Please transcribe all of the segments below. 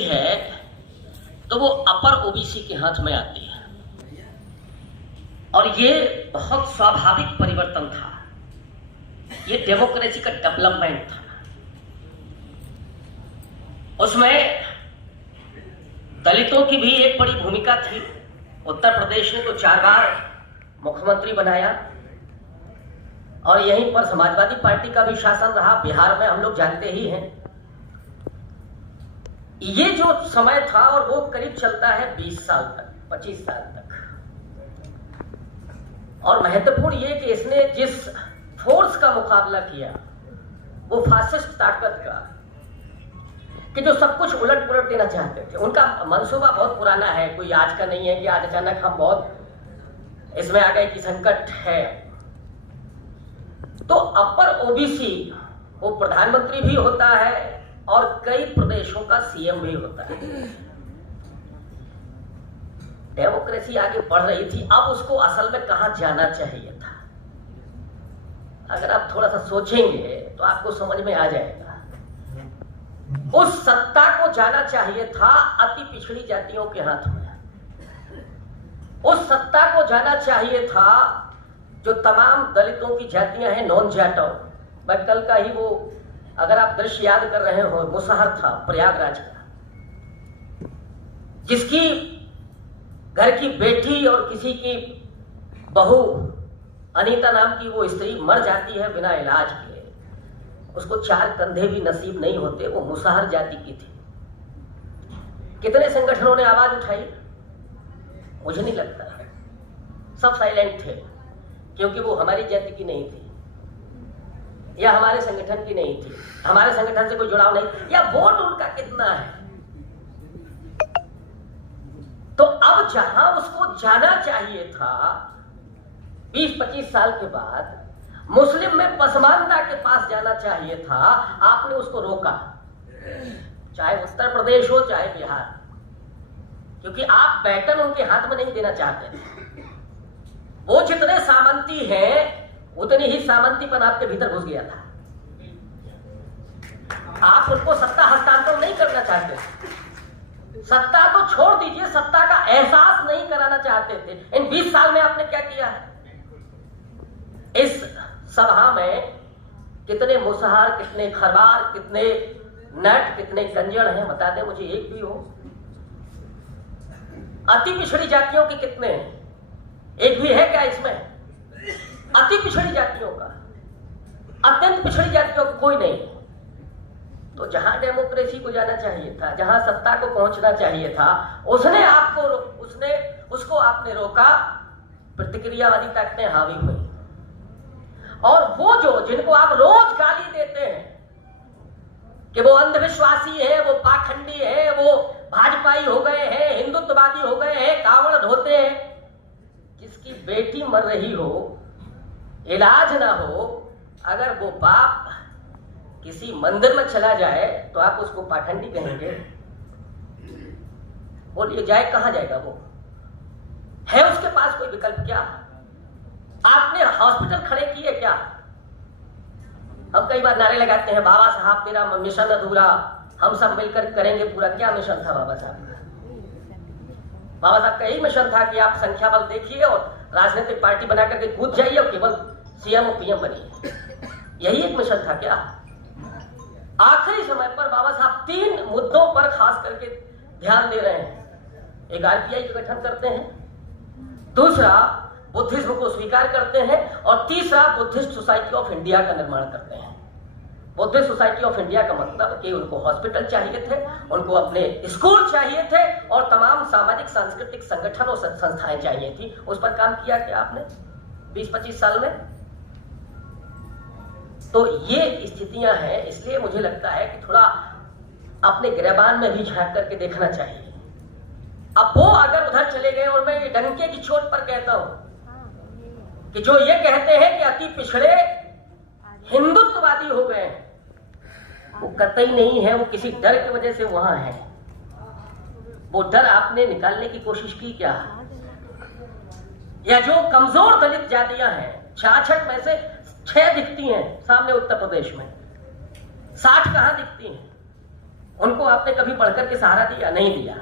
है तो वो अपर ओबीसी के हाथ में आती है और ये बहुत स्वाभाविक परिवर्तन था। ये डेमोक्रेसी का डेवलपमेंट था। उसमें दलितों की भी एक बड़ी भूमिका थी। उत्तर प्रदेश ने तो 4 बार मुख्यमंत्री बनाया और यहीं पर समाजवादी पार्टी का भी शासन रहा। बिहार में हम लोग जानते ही हैं। ये जो समय था और वो करीब चलता है 20 साल तक, 25 साल तक। और महत्वपूर्ण ये कि इसने जिस फोर्स का मुकाबला किया वो फासिस्ट ताकत का, कि जो सब कुछ उलट पुलट देना चाहते थे। उनका मंसूबा बहुत पुराना है, कोई आज का नहीं है कि आज अचानक हम बहुत इसमें आ गए कि संकट है। तो अपर ओबीसी वो प्रधानमंत्री भी होता है और कई प्रदेशों का सीएम भी होता है। डेमोक्रेसी आगे बढ़ रही थी, अब उसको असल में कहां जाना चाहिए था। अगर आप थोड़ा सा सोचेंगे तो आपको समझ में आ जाएगा। उस सत्ता को जाना चाहिए था अति पिछड़ी जातियों के हाथ में। उस सत्ता को जाना चाहिए था जो तमाम दलितों की जातियां हैं, नॉन जाटो। मैं कल का ही वो, अगर आप दृश्य याद कर रहे हो, मुसहर था प्रयागराज का, जिसकी घर की बेटी और किसी की बहू अनीता नाम की वो स्त्री मर जाती है बिना इलाज के। उसको 4 कंधे भी नसीब नहीं होते। वो मुसहर जाति की थी। कितने संगठनों ने आवाज उठाई? मुझे नहीं लगता, सब साइलेंट थे, क्योंकि वो हमारी जाति की नहीं थी या हमारे संगठन की नहीं थी। हमारे संगठन से कोई जुड़ाव नहीं, या वोट उनका कितना है। तो अब जहां उसको जाना चाहिए था 20-25 साल के बाद, मुस्लिम में पसमानदा के पास जाना चाहिए था, आपने उसको रोका। चाहे उत्तर प्रदेश हो चाहे बिहार, क्योंकि आप बैटन उनके हाथ में नहीं देना चाहते थे। वो जितने सामंती हैं उतनी ही सामंतीपन आपके भीतर घुस गया था। आप उनको सत्ता हस्तांतरण नहीं करना चाहते। सत्ता तो छोड़ दीजिए, सत्ता का एहसास नहीं कराना चाहते थे। इन 20 साल में आपने क्या किया है? इस सभा में कितने मुसहर, कितने खरवार, कितने नट, कितने कंजड़ हैं, बता दें मुझे एक भी हो। अति पिछड़ी जातियों के कितने हैं? एक भी है क्या इसमें? अति पिछड़ी जातियों का, अत्यंत पिछड़ी जातियों का कोई नहीं। तो जहां डेमोक्रेसी को जाना चाहिए था, जहां सत्ता को पहुंचना चाहिए था, उसको आपने रोका। प्रतिक्रियावादी ताकतें हावी हुई और वो जिनको आप रोज गाली देते हैं कि वो अंधविश्वासी है, वो पाखंडी है, वो भाजपाई हो गए हैं, हिंदुत्ववादी हो गए हैं, कावड़ ढोते हैं, जिसकी बेटी मर रही हो, इलाज ना हो, अगर वो बाप किसी मंदिर में चला जाए तो आप उसको पाखंडी कहेंगे? बोलिए, जाए कहां जाएगा? वो है उसके पास कोई विकल्प क्या? आपने हॉस्पिटल खड़े किए क्या? हम कई बार नारे लगाते हैं, बाबा साहब तेरा मिशन अधूरा, हम सब मिलकर करेंगे पूरा। क्या मिशन था बाबा साहब का? बाबा साहब का यही मिशन था कि आप संख्या बल देखिए और राजनीतिक पार्टी बना करके कूद जाइए और केवल सीएम और पीएम बनिए। यही एक मिशन था क्या? आखिरी समय पर बाबा साहब 3 मुद्दों पर खास करके ध्यान दे रहे हैं। एक आरपीआई का गठन करते हैं, दूसरा बुद्धिज्म को स्वीकार करते हैं और तीसरा बुद्धिस्ट सोसाइटी ऑफ इंडिया का निर्माण करते हैं। बुद्धिस्ट सोसाइटी ऑफ इंडिया का मतलब कि उनको हॉस्पिटल चाहिए थे, उनको अपने स्कूल चाहिए थे और तमाम सामाजिक सांस्कृतिक संगठन और संस्थाएं चाहिए थी। उस पर काम किया क्या आपने 20-25 साल में? तो ये स्थितियां हैं। इसलिए मुझे लगता है कि थोड़ा अपने गिरबान में भी झांक करके देखना चाहिए। अब वो अगर उधर चले गए, और मैं ये डंके की चोट पर कहता हूं कि जो ये कहते हैं कि अति पिछड़े हिंदुत्ववादी हो गए, वो कतई नहीं है। वो किसी डर की वजह से वहां है। वो डर आपने निकालने की कोशिश की क्या? या जो कमजोर दलित जातियां हैं, 66 में से 6 दिखती हैं सामने उत्तर प्रदेश में, 60 कहां दिखती हैं? उनको आपने कभी बढ़कर के सहारा दिया? नहीं दिया।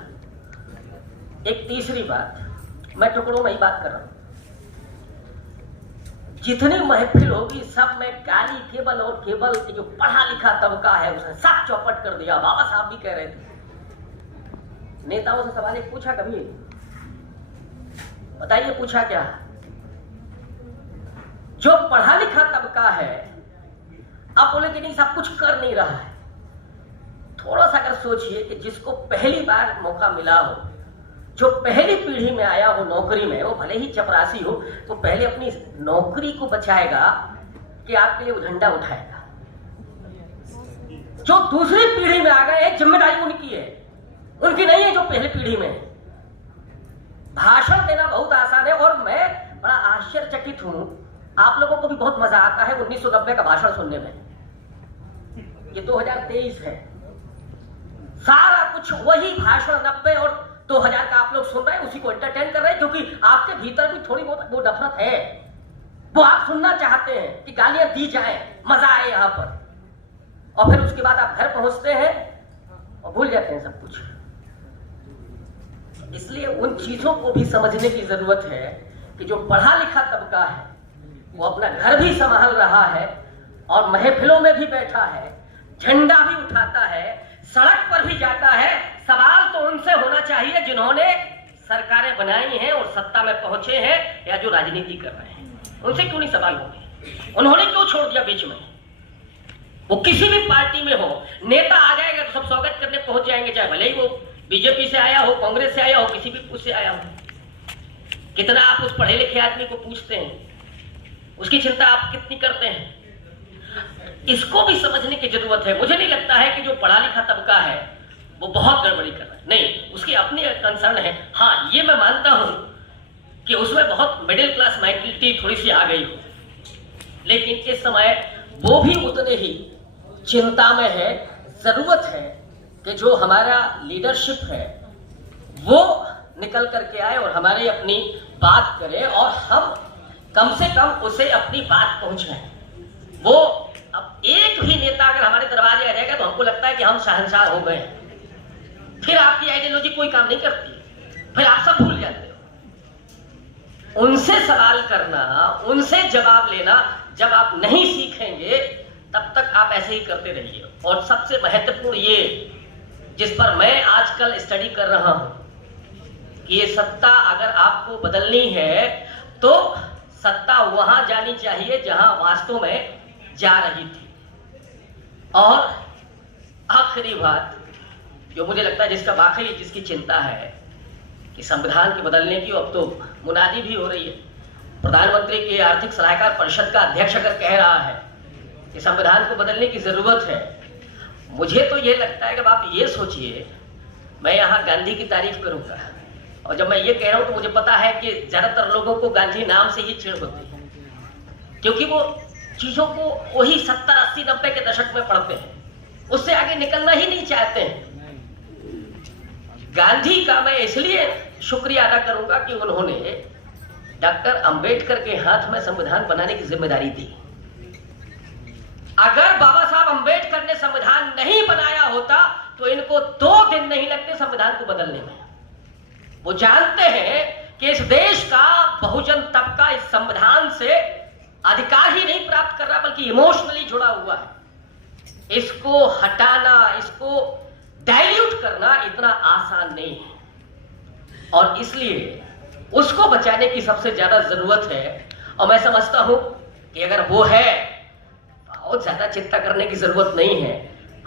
एक तीसरी बात, मैं टुकड़ों में ही बात कर रहा हूं, जितनी महफिल होगी सब में गाली केवल और केवल जो पढ़ा लिखा तबका है उसने सब चौपट कर दिया। बाबा साहब भी कह रहे थे। नेताओं से सवाल एक पूछा कभी? बताइए पूछा क्या? जो पढ़ा लिखा तबका है अब बोले कि नहीं सब कुछ कर नहीं रहा है। थोड़ा सा अगर सोचिए कि जिसको पहली बार मौका मिला हो, जो पहली पीढ़ी में आया हो नौकरी में, वो भले ही चपरासी हो, तो पहले अपनी नौकरी को बचाएगा कि आपके लिए वो झंडा उठाएगा। जो दूसरी पीढ़ी में आ गए, एक जिम्मेदारी उनकी है, उनकी नहीं है जो पहली पीढ़ी में। भाषण देना बहुत आसान है और मैं बड़ा आश्चर्यचकित हूं, आप लोगों को भी बहुत मजा आता है 1990 का भाषण सुनने में। ये 2023 है, सारा कुछ वही भाषण 90 और 2000 का आप लोग सुन रहे हैं, उसी को एंटरटेन कर रहे हैं, क्योंकि आपके भीतर भी थोड़ी बहुत वो नफरत है, वो आप सुनना चाहते हैं कि गालियां दी जाएं, मजा आए यहां पर। और फिर उसके बाद आप घर पहुंचते हैं और भूल जाते हैं सब कुछ। इसलिए उन चीजों को भी समझने की जरूरत है कि जो पढ़ा लिखा तबका है वो अपना घर भी संभाल रहा है और महफिलों में भी बैठा है, झंडा भी उठाता है, सड़क पर भी जाता है। सवाल तो उनसे होना चाहिए जिन्होंने सरकारें बनाई हैं और सत्ता में पहुंचे हैं या जो राजनीति कर रहे हैं, उनसे क्यों नहीं सवाल होंगे? उन्होंने क्यों छोड़ दिया बीच में? वो किसी भी पार्टी में हो, नेता आ जाएगा तो सब स्वागत करने पहुंच जाएंगे, चाहे भले ही वो बीजेपी से आया हो, कांग्रेस से आया हो, किसी भी पूछ से आया हो। कितना आप उस पढ़े लिखे आदमी को पूछते हैं, उसकी चिंता आप कितनी करते हैं? इसको भी समझने की जरूरत है। मुझे नहीं लगता है कि जो पढ़ा लिखा तबका है वो बहुत गड़बड़ी कर रहा है, नहीं, उसकी अपनी कंसर्न है। हाँ, ये मैं मानता हूं कि उसमें बहुत मिडिल क्लास मेंटालिटी थोड़ी सी आ गई हो, लेकिन इस समय वो भी उतने ही चिंता में है। जरूरत है कि जो हमारा लीडरशिप है वो निकल करके आए और हमारी अपनी बात करे और हम कम से कम उसे अपनी बात पहुंचाएं। वो अब एक भी नेता अगर हमारे दरबार आ जाएगा तो हमको लगता है कि हम शहंशाह हो गए, फिर आपकी आइडियोलॉजी कोई काम नहीं करती, फिर आप सब भूल जाते हो। उनसे सवाल करना, उनसे जवाब लेना जब आप नहीं सीखेंगे तब तक आप ऐसे ही करते रहिए। और सबसे महत्वपूर्ण ये, जिस पर मैं आजकल स्टडी कर रहा हूं, कि ये सत्ता अगर आपको बदलनी है तो सत्ता वहां जानी चाहिए जहां वास्तव में जा रही थी। और आखिरी बात जो मुझे लगता है जिसका वाकई जिसकी चिंता है कि संविधान के बदलने की, अब तो मुनादी भी हो रही है, प्रधानमंत्री के आर्थिक सलाहकार परिषद का अध्यक्ष अगर कह रहा है कि संविधान को बदलने की जरूरत है, मुझे तो ये लगता है कि आप ये सोचिए, मैं यहाँ गांधी की तारीफ करूंगा और जब मैं ये कह रहा हूं तो मुझे पता है कि ज्यादातर लोगों को गांधी नाम से ही चिढ़ होती है, क्योंकि वो चीजों को वही 70, 80, 90 के दशक में पढ़ते हैं, उससे आगे निकलना ही नहीं चाहते हैं। गांधी का मैं इसलिए शुक्रिया अदा करूंगा कि उन्होंने डॉक्टर अंबेडकर के हाथ में संविधान बनाने की जिम्मेदारी दी। अगर बाबा साहब अंबेडकर ने संविधान नहीं बनाया होता तो इनको 2 दिन नहीं लगते संविधान को बदलने में। वो जानते हैं कि इस देश का बहुजन तबका इस संविधान से अधिकार ही नहीं प्राप्त कर रहा बल्कि इमोशनली जुड़ा हुआ है। इसको हटाना, इसको डाइल्यूट करना इतना आसान नहीं है और इसलिए उसको बचाने की सबसे ज्यादा जरूरत है। और मैं समझता हूं कि अगर वो है, बहुत ज्यादा चिंता करने की जरूरत नहीं है।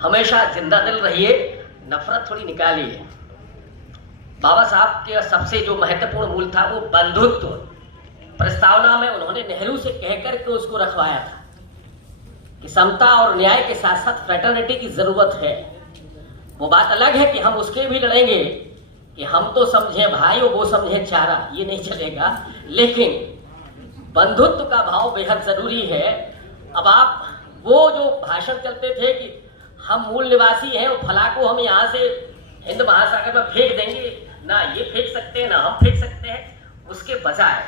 हमेशा जिंदा दिल रहिए, नफरत थोड़ी निकालिए। बाबा साहब के सबसे जो महत्वपूर्ण मूल था वो बंधुत्व। प्रस्तावना में उन्होंने नेहरू से कहकर के उसको रखवाया था कि समता और न्याय के साथ साथ फ्रेटर्निटी की जरूरत है। वो बात अलग है कि हम उसके भी लड़ेंगे कि हम तो समझे भाई और वो समझे चारा, ये नहीं चलेगा, लेकिन बंधुत्व का भाव बेहद जरूरी है। अब आप वो जो भाषण चलते थे कि हम मूल निवासी हैं और फला को हम यहाँ से हिंद महासागर में फेंक देंगे, ना ये फेंक सकते हैं ना हम फेंक सकते हैं, उसके बजाय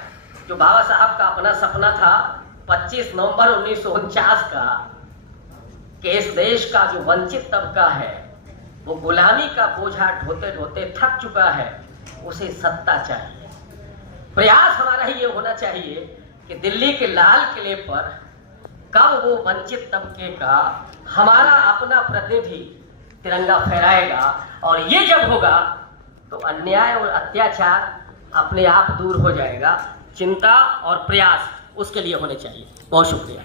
जो बाबा साहब का अपना सपना था 25 नवंबर 1949 का कि इस देश का जो वंचित तबका है वो गुलामी का बोझा ढोते ढोते थक चुका है, उसे सत्ता चाहिए। प्रयास हमारा ही ये होना चाहिए कि दिल्ली के लाल किले पर कब वो वंचित तबके का हमारा अपना प्रतिनिधि तिरंगा फहराएगा, और ये जब होगा तो अन्याय और अत्याचार अपने आप दूर हो जाएगा। चिंता और प्रयास उसके लिए होने चाहिए। बहुत शुक्रिया।